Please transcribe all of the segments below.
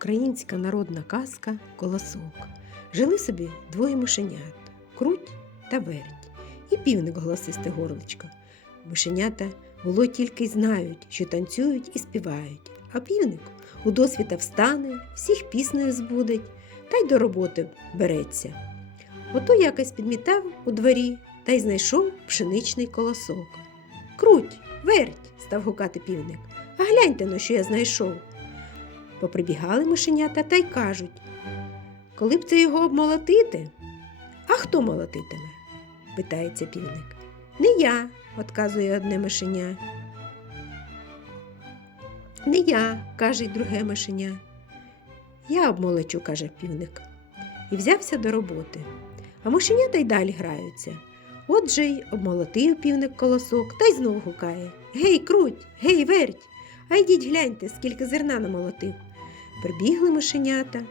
Українська народна казка Колосок. Жили собі двоє мишенят круть та верть, і півник голосисте горличко. Мишенята було тільки й знають, що танцюють і співають, а півник у досвіта встане, всіх піснею збудить та й до роботи береться. Ото якось підмітав у дворі та й знайшов пшеничний колосок. Круть, верть, став гукати півник. А гляньте но, що я знайшов. Поприбігали мишенята та й кажуть, коли б це його обмолотити? А хто молотитиме? питається півник. Не я, отказує одне мишеня. Не я, каже й друге мишеня. Я обмолочу, каже півник. І взявся до роботи. А мишенята й далі граються. Отже й обмолотив півник колосок та й знов гукає Гей, круть, гей, верть, а йдіть гляньте, скільки зерна намолотив. Прибігли мишенята.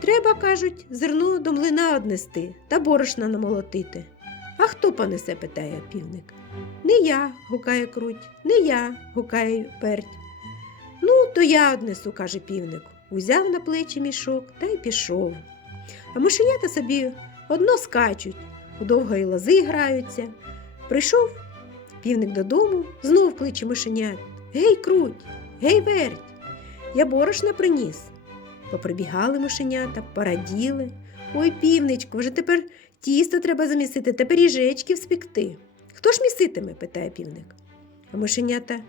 Треба, кажуть, зерно до млина однести та борошна намолотити. А хто понесе? питає півник. Не я, гукає круть, не я, гукає верть. Ну, то я однесу, каже півник. Узяв на плечі мішок та й пішов. А мишенята собі одно скачуть, у довгої лози граються. Прийшов півник додому, знов кличе мишенят. Гей, круть, гей, верть, я борошна приніс. Поприбігали мишенята, пораділи. Ой, півничку, вже тепер тісто треба замісити та пиріжечків спекти. Хто ж міситиме? питає півник. А мишенята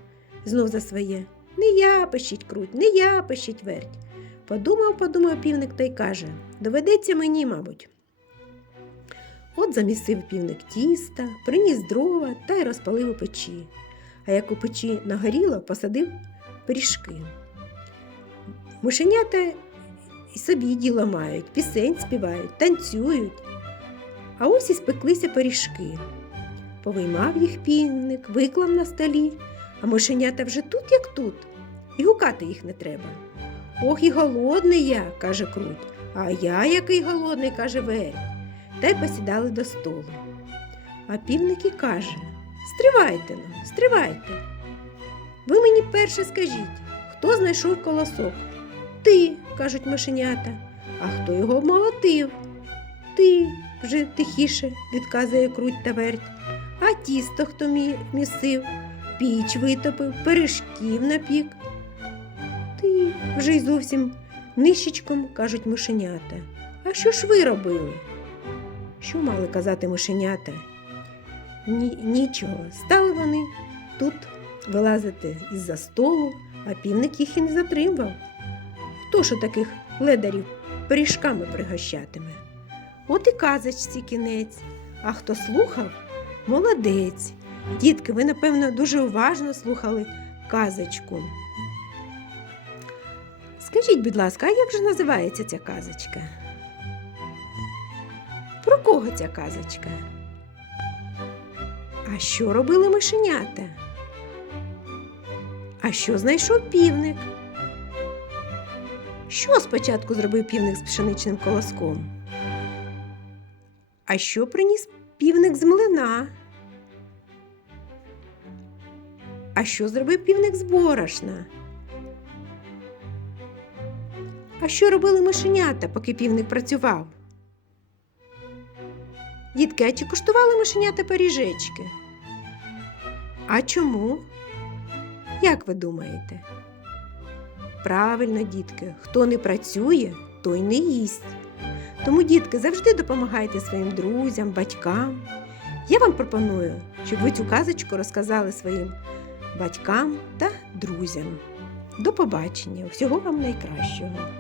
знов за своє. Не я пищить круть, не я пищить верть. Подумав, подумав півник та й каже доведеться мені, мабуть. От замісив півник тіста, приніс дрова та й розпалив у печі. А як у печі нагоріло, посадив пиріжки. Мишенята і собі діло мають, пісень співають, танцюють. А ось і спеклися пиріжки. Повиймав їх півник, виклав на столі, а мишенята вже тут, як тут, і гукати їх не треба. Ох, і голодний я, каже круть, а я який голодний, каже верть. Та й посідали до столу. А півник і каже Стривайте ну, стривайте. Ви мені перше скажіть, хто знайшов колосок? Ти, кажуть мишенята. А хто його обмолотив? Ти вже тихіше, відказує круть та верть. А тісто хто мі- місив, піч витопив, пиріжків напік. Ти вже й зовсім нищечком, кажуть мишенята. А що ж ви робили? Що мали казати мишенята? Ні, нічого. Стали вони тут вилазити із-за столу, а півник їх і не затримав. Хто ж таких ледарів пиріжками пригощатиме? От і казочці кінець. А хто слухав, молодець. Дітки, ви, напевно, дуже уважно слухали казочку. Скажіть, будь ласка, а як же називається ця казочка? Про кого ця казочка? А що робили мишенята? А що знайшов півник? Що спочатку зробив півник з пшеничним колоском? А що приніс півник з млина? А що зробив півник з борошна? А що робили мишенята, поки півник працював? Дітки, а чи куштували мишенята пиріжечки? А чому? Як ви думаєте? Правильно, дітки, хто не працює, той не їсть. Тому, дітки, завжди допомагайте своїм друзям, батькам. Я вам пропоную, щоб ви цю казочку розказали своїм батькам та друзям. До побачення! Всього вам найкращого!